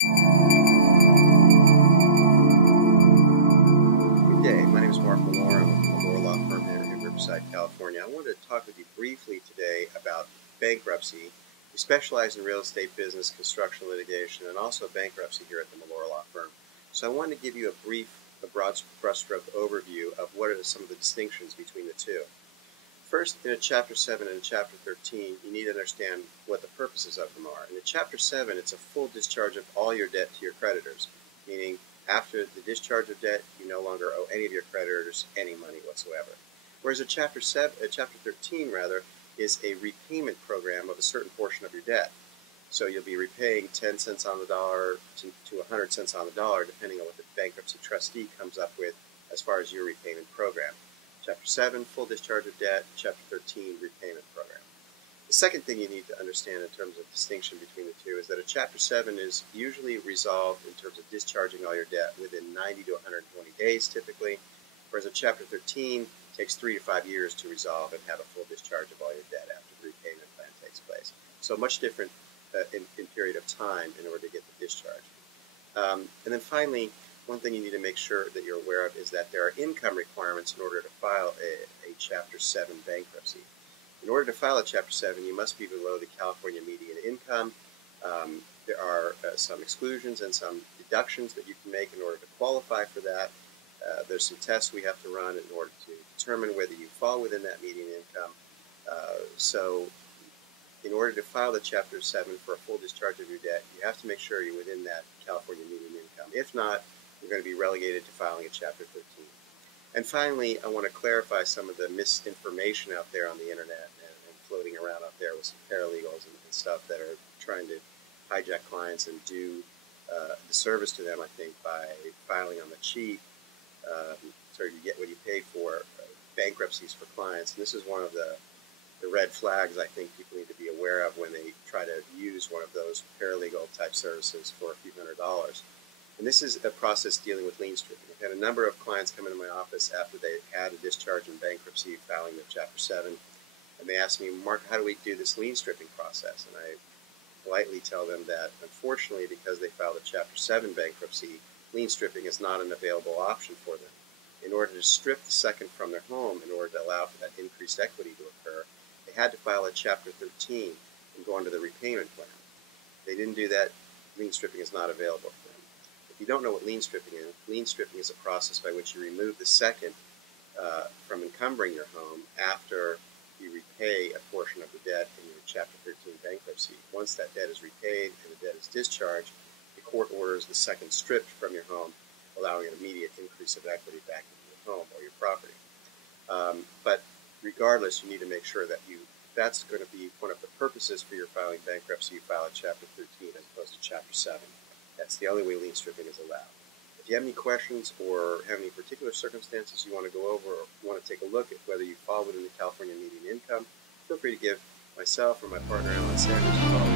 Good day. My name is Mark Malore. I'm with the law firm here in Riverside, California. I wanted to talk with you briefly today about bankruptcy. We specialize in real estate business, construction litigation, and also bankruptcy here at the Malore Law Firm. So I wanted to give you a broad brushstroke overview of what are some of the distinctions between the two. First, in a Chapter 7 and a Chapter 13, you need to understand what the purposes of them are. In a Chapter 7, it's a full discharge of all your debt to your creditors, meaning after the discharge of debt, you no longer owe any of your creditors any money whatsoever. Whereas a Chapter 13 is a repayment program of a certain portion of your debt. So you'll be repaying 10 cents on the dollar to 100 cents on the dollar, depending on what the bankruptcy trustee comes up with as far as your repayment program. Chapter 7, full discharge of debt. Chapter 13, repayment program. The second thing you need to understand in terms of distinction between the two is that a Chapter 7 is usually resolved in terms of discharging all your debt within 90 to 120 days typically, whereas a Chapter 13 takes 3 to 5 years to resolve and have a full discharge of all your debt after the repayment plan takes place. So much different in period of time in order to get the discharge. And then finally, one thing you need to make sure that you're aware of is that there are income requirements in order to file a Chapter 7 bankruptcy. In order to file a Chapter 7, you must be below the California median income. There are some exclusions and some deductions that you can make in order to qualify for that. There's some tests we have to run in order to determine whether you fall within that median income. So in order to file the Chapter 7 for a full discharge of your debt, you have to make sure you're within that California median income. If not, you're going to be relegated to filing a Chapter 13. And finally, I want to clarify some of the misinformation out there on the internet and floating around out there with some paralegals and stuff that are trying to hijack clients and do disservice to them, I think, by filing on the cheap, so you get what you pay for, bankruptcies for clients. And this is one of the red flags I think people need to be aware of when they try to use one of those paralegal type services for a few $100s. And this is a process dealing with lien stripping. I've had a number of clients come into my office after they had a discharge in bankruptcy, filing their Chapter 7, and they ask me, Mark, how do we do this lien stripping process? And I politely tell them that, unfortunately, because they filed a Chapter 7 bankruptcy, lien stripping is not an available option for them. In order to strip the second from their home, in order to allow for that increased equity to occur, they had to file a Chapter 13 and go under the repayment plan. If they didn't do that, lien stripping is not available for them. If you don't know what lien stripping is a process by which you remove the second from encumbering your home after you repay a portion of the debt in your Chapter 13 bankruptcy. Once that debt is repaid and the debt is discharged, the court orders the second stripped from your home, allowing an immediate increase of equity back into your home or your property. But regardless, you need to make sure that that's going to be one of the purposes for your filing bankruptcy. You file a Chapter 13 as opposed to Chapter 7. That's the only way lien stripping is allowed. If you have any questions or have any particular circumstances you want to go over or want to take a look at whether you fall within the California median income, feel free to give myself or my partner Alan Sanders a call.